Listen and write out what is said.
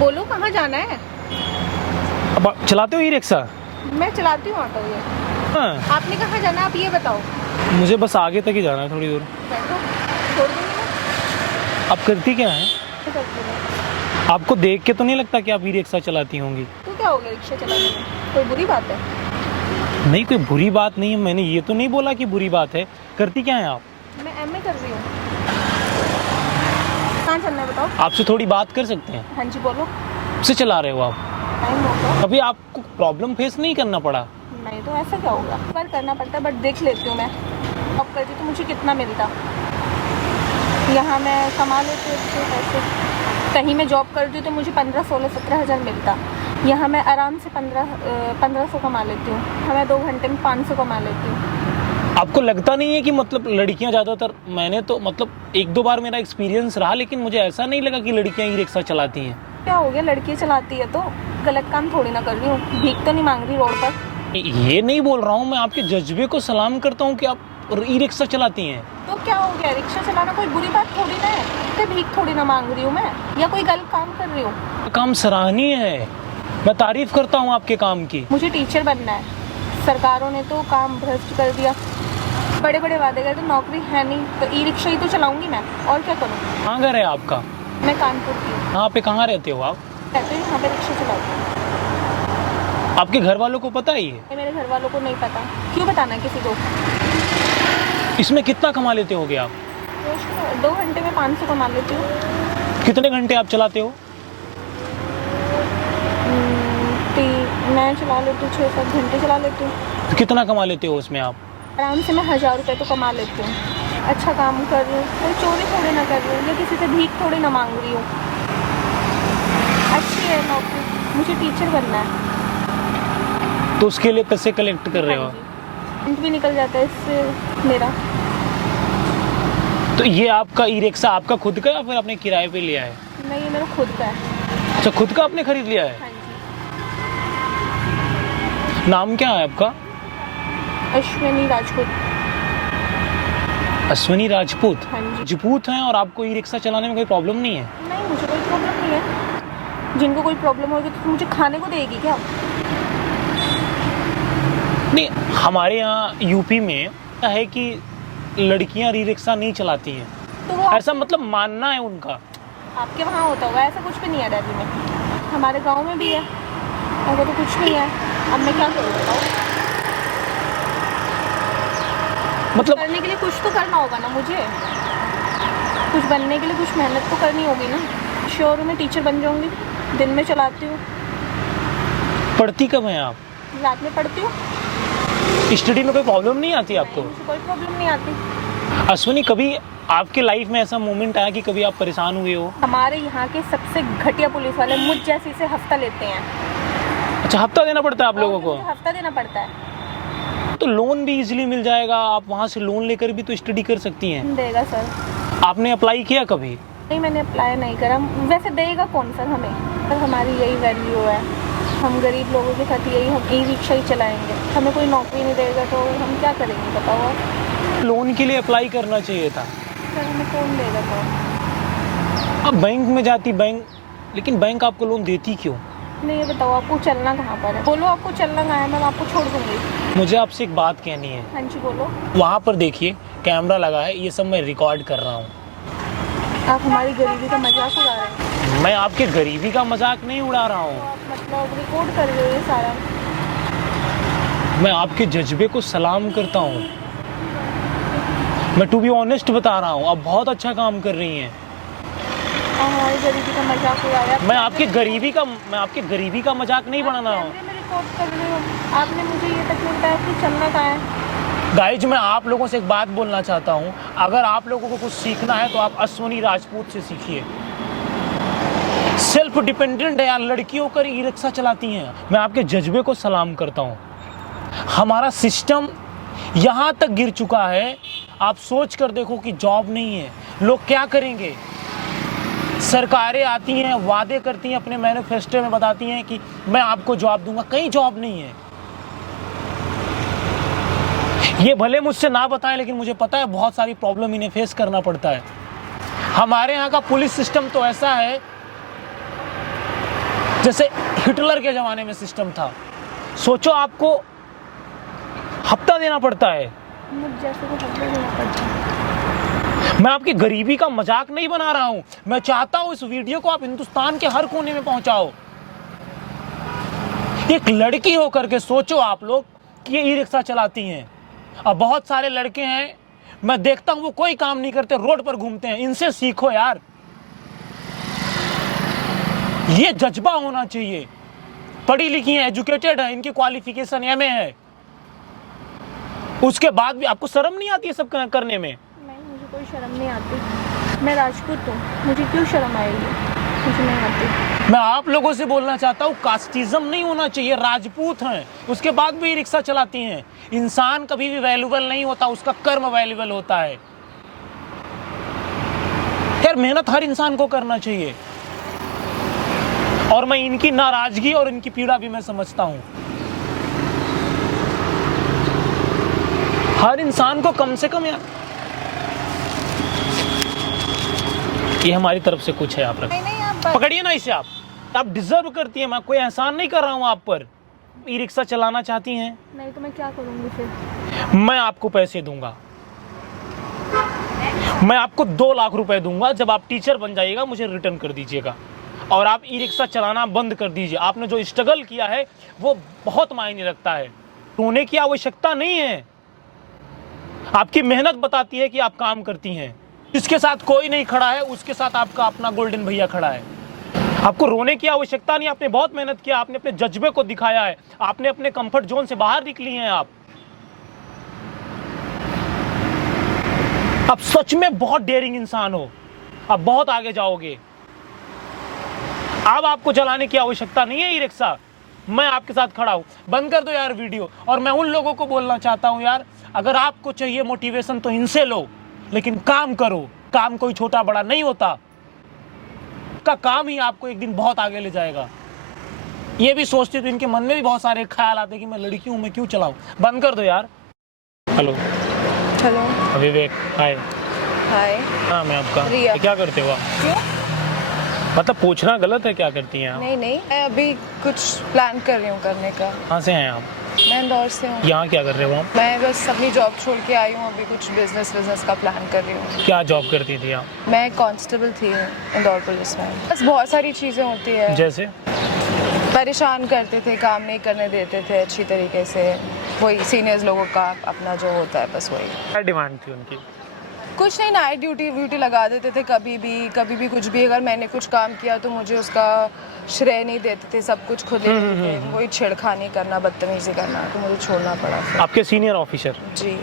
बोलो कहाँ जाना है? अब आप चलाते हो ई रिक्शा? मैं चलाती हूँ ऑटो ये। हाँ, आपने कहाँ जाना है आप ये बताओ। मुझे बस आगे तक ही जाना है, थोड़ी दूर। बैठो, छोड़ दूँगी मैं। आप करती क्या है? क्या करती हूँ? आपको देख के तो नहीं लगता कि आप ई रिक्शा चलाती होंगी? तो क्या हो गया रिक्शा चलाने में? कोई बुरी बात है? नहीं, कोई बुरी बात नहीं है, मैंने ये तो नहीं बोला कि बुरी बात है। करती क्या है आप? मैं एमए कर रही हूँ। कहाँ चलना है बताओ। आपसे थोड़ी बात कर सकते हैं? हाँ जी बोलो। से चला रहे हो आप? टाइम हो गया। कभी आपको प्रॉब्लम फेस नहीं करना पड़ा? नहीं तो ऐसा क्या होगा, पर करना पड़ता है, बट देख लेती हूँ मैं। जॉब करती तो मुझे कितना मिलता, यहाँ मैं कमा लेती हूँ अच्छे पैसे। कहीं मैं जॉब करती हूँ तो मुझे 15, 16, 17 हज़ार मिलता। यहाँ मैं आराम से 1500 कमा लेती हूँ। मैं 2 घंटे में 500 कमा लेती हूँ। आपको लगता नहीं है कि मतलब लड़कियां ज़्यादातर, मैंने तो मतलब 1-2 बार मेरा एक्सपीरियंस रहा, लेकिन मुझे ऐसा नहीं लगा कि लड़कियां ई रिक्शा चलाती हैं। क्या हो गया, लड़की चलाती है तो गलत काम थोड़ी ना कर रही हूँ। भीख तो नहीं मांग रही रोड पर। ये नहीं बोल रहा हूँ मैं, आपके जज्बे को सलाम करता हूँ कि आप ई रिक्शा चलाती हैं। तो क्या हो गया, रिक्शा चलाना कोई बुरी बात थोड़ी ना है। तो भीख थोड़ी ना मांग रही हूँ मैं, या कोई गलत काम कर रही हूँ। काम सराहनीय है, मैं तारीफ करता हूँ आपके काम की। मुझे टीचर बनना है, सरकारों ने तो काम भ्रष्ट कर दिया। बड़े बड़े वादे करे तो नौकरी है नहीं, तो ई रिक्शा ही तो चलाऊंगी मैं, और क्या करूँ। कहाँ घर है आपका? मैं कानपुर की हूँ। यहाँ पे कहाँ रहते हो आप? रहते हैं यहाँ पे, रिक्शा चलाती हूँ। आपके घर वालों को पता ही है? ये मेरे घर वालों को नहीं पता। क्यों बताना है किसी को? इसमें कितना कमा लेते होगे आप? रोज 2 घंटे में 500 कमा लेती हूँ। कितने घंटे आप चलाते हो? मैं चला लेती हूँ 6-7 घंटे चला लेती हूँ। तो कितना कमा लेते हो उसमें आप? आराम से मैं 1000 रुपये तो कमा लेती हूँ। अच्छा काम कर रही हूँ, कोई चोरी थोड़ी ना कर रही हूँ, या किसी से भीख थोड़ी ना मांग रही हूँ। अच्छी है नौकरी, मुझे टीचर बनना है। तो उसके लिए पैसे कलेक्ट कर रहे हो? रेंट भी निकल जाता है इससे मेरा। तो ये आपका ई रिक्शा आपका खुद का या फिर आपने किराए पे लिया है? नहीं, ये मेरा खुद का है। अच्छा, खुद का आपने खरीद लिया है? हाँ जी। नाम क्या है आपका? अश्विनी राजपूत। अश्विनी राजपूत? हाँ जी। राजपूत हैं और आपको ई रिक्शा चलाने में कोई प्रॉब्लम नहीं है? नहीं, मुझे कोई प्रॉब्लम नहीं है। जिनको कोई प्रॉब्लम होगी तो मुझे खाने को देगी क्या? नहीं, हमारे यहाँ यूपी में है कि लड़कियां ई रिक्शा नहीं चलाती हैं, तो वो ऐसा मतलब मानना है उनका। आपके वहाँ होता होगा, ऐसा कुछ भी नहीं है दिल्ली में। हमारे गांव में भी है, ऐसा तो कुछ नहीं है। अब मैं क्या करूँ बताओ? मतलब करने के लिए कुछ तो करना होगा ना मुझे। कुछ बनने के लिए कुछ मेहनत तो करनी होगी ना। श्योर मैं टीचर बन जाऊंगी। दिन में चलाती हूँ। पढ़ती कब हैं आप? रात में पढ़ती हूँ। स्टडी में कोई प्रॉब्लम नहीं आती आपको? मुझे कोई प्रॉब्लम नहीं आती। अश्विनी, कभी आपके लाइफ में ऐसा मोमेंट आया कि कभी आप परेशान हुए हो? हमारे यहाँ के सबसे घटिया पुलिस वाले मुझ जैसी से हफ्ता लेते हैं। अच्छा, हफ्ता देना पड़ता है आप लोगों को? हफ्ता देना पड़ता है। तो लोन भी इजीली मिल जाएगा, आप वहाँ से लोन लेकर भी तो स्टडी कर सकती हैं। देगा सर? आपने अप्लाई किया कभी? नहीं, मैंने अप्लाई नहीं करा। वैसे देगा कौन सर हमें? सर हमारी यही वैल्यू है, हम गरीब लोगों के साथ यही, हम ई रिक्शा ही चलाएंगे। हमें कोई नौकरी नहीं देगा तो हम क्या करेंगे बताओ आप? लोन के लिए अप्लाई करना चाहिए था। सर हमें कौन देगा तो? अब बैंक में जाती बैंक, लेकिन बैंक आपको लोन देती क्यों? नहीं, ये बताओ आपको चलना कहाँ पर है? बोलो आपको चलना कहाँ है, मैं आपको छोड़ दूंगी। मुझे आपसे एक बात कहनी है। हाँ जी बोलो। वहाँ पर देखिए, कैमरा लगा है, ये सब मैं रिकॉर्ड कर रहा हूँ। आप हमारी गरीबी का मजाक उड़ा रहे हैं। मैं आपके गरीबी का मजाक नहीं उड़ा रहा हूँ, आप मतलब रिकॉर्ड कर रहे हो ये सारा। मैं आपके जज्बे को सलाम करता हूँ। मैं टू बी ऑनेस्ट बता रहा हूँ, आप बहुत अच्छा काम कर रही हैं। हमारी गरीबी का मजाक उड़ा रहे हैं। मैं आपके गरीबी का मजाक नहीं बनाना हूँ। कैमरे में रिकॉर्ड कर रहे हो। आपने मुझे ये तक नहीं बताया कि चलना कहाँ है। गाइज, मैं आप लोगों से एक बात बोलना चाहता हूँ, अगर आप लोगों को कुछ सीखना है तो आप अश्विनी राजपूत से सीखिए। सेल्फ डिपेंडेंट है यार, लड़की होकर ई रिक्शा चलाती हैं। मैं आपके जज्बे को सलाम करता हूँ। हमारा सिस्टम यहाँ तक गिर चुका है, आप सोच कर देखो कि जॉब नहीं है, लोग क्या करेंगे? सरकारें आती हैं, वादे करती हैं, अपने मैनिफेस्टो में बताती हैं कि मैं आपको जॉब दूंगा, कहीं जॉब नहीं है। ये भले मुझसे ना बताएं, लेकिन मुझे पता है बहुत सारी प्रॉब्लम इन्हें फेस करना पड़ता है। हमारे यहाँ का पुलिस सिस्टम तो ऐसा है जैसे हिटलर के ज़माने में सिस्टम था। सोचो आपको हफ्ता देना पड़ता है। मुझ जैसे को हफ्ता देना पड़ता है। मैं आपकी गरीबी का मजाक नहीं बना रहा हूं। मैं चाहता हूं इस वीडियो को आप हिंदुस्तान के हर कोने में पहुंचाओ। एक लड़की होकर के सोचो आप लोग कि ये ई रिक्शा चलाती हैं। अब बहुत सारे लड़के हैं, मैं देखता हूं वो कोई काम नहीं करते, रोड पर घूमते हैं। इनसे सीखो यार, ये जज्बा होना चाहिए। पढ़ी लिखी हैं, एजुकेटेड है, इनकी क्वालिफिकेशन एमए है, उसके बाद भी आपको शर्म नहीं आती है सब करने में? नहीं, मुझे कोई शर्म नहीं आती। मैं राजपूत हूँ, मुझे क्यों शर्म आएगी? मुझे नहीं आती। मैं आप लोगों से बोलना चाहता हूँ, कास्टिज्म नहीं होना चाहिए। राजपूत हैं, उसके बाद भी रिक्शा चलाती हैं। इंसान कभी भी वैल्यूबल नहीं होता, उसका कर्म वैल्यूबल होता है। यार मेहनत हर इंसान को करना चाहिए। और मैं इनकी नाराजगी और इनकी पीड़ा भी मैं समझता हूँ। हर इंसान को कम से कम यार, ये हमारी तरफ से कुछ है, आप रख नहीं, आप पकड़िए ना इसे। आप डिजर्व करती हैं, मैं कोई एहसान नहीं कर रहा हूं आप पर। ई रिक्शा चलाना चाहती हैं, नहीं तो मैं क्या करूँगी फिर? मैं आपको पैसे दूंगा। मैं आपको 2 लाख रुपए दूंगा। जब आप टीचर बन जाइएगा मुझे रिटर्न कर दीजिएगा और आप ई रिक्शा चलाना बंद कर दीजिए। आपने जो स्ट्रगल किया है वो बहुत मायने रखता है। रोने की आवश्यकता नहीं है। आपकी मेहनत बताती है कि आप काम करती हैं। जिसके साथ कोई नहीं खड़ा है उसके साथ आपका अपना गोल्डन भैया खड़ा है। आपको रोने की आवश्यकता नहीं। आपने बहुत मेहनत किया, आपने अपने जज्बे को दिखाया है, आपने अपने कंफर्ट जोन से बाहर निकली हैं। आप सच में बहुत डेयरिंग इंसान हो। आप बहुत आगे जाओगे। अब आपको चलाने की आवश्यकता नहीं है ई रिक्शा। मैं आपके साथ खड़ा हूं। बंद कर दो यार वीडियो। और मैं उन लोगों को बोलना चाहता हूं यार, अगर आपको चाहिए मोटिवेशन तो इनसे लो, लेकिन काम करो। काम कोई छोटा बड़ा नहीं होता, का काम ही आपको एक दिन बहुत आगे ले जाएगा। ये भी सोचते तो इनके मन में भी बहुत सारे ख्याल आते कि मैं लड़की हूं, मैं क्यों चलाऊं। बंद कर दो यार। हेलो हेलो, विवेक, हाय। हाय। हाँ मैं आपका। रिया। क्या करते हो आप? क्यों? मतलब पूछना गलत है, क्या करती हैं आप? नहीं, मैं अभी कुछ प्लान कर रही हूँ करने का। कहाँ से हैं आप? मैं इंदौर से हूँ। यहाँ क्या कर रहे हो आप? मैं बस अपनी जॉब छोड़ के आई हूँ, अभी कुछ बिजनेस का प्लान कर रही हूँ। क्या जॉब करती थी आप? मैं कांस्टेबल थी इंदौर पुलिस में। बस बहुत सारी चीज़ें होती है। जैसे? परेशान करते थे, काम नहीं करने देते थे अच्छी तरीके से। वही सीनियर्स लोगों का अपना जो होता है, बस वही। क्या डिमांड थी उनकी? कुछ नहीं, नाइट ड्यूटी लगा देते थे कभी भी कुछ भी। अगर मैंने कुछ काम किया तो मुझे उसका श्रेय नहीं देते थे, सब कुछ खुद ही देते थे। वही छेड़खानी करना, बदतमीजी करना, तो मुझे छोड़ना पड़ा फिर। आपके सीनियर ऑफिसर? जी।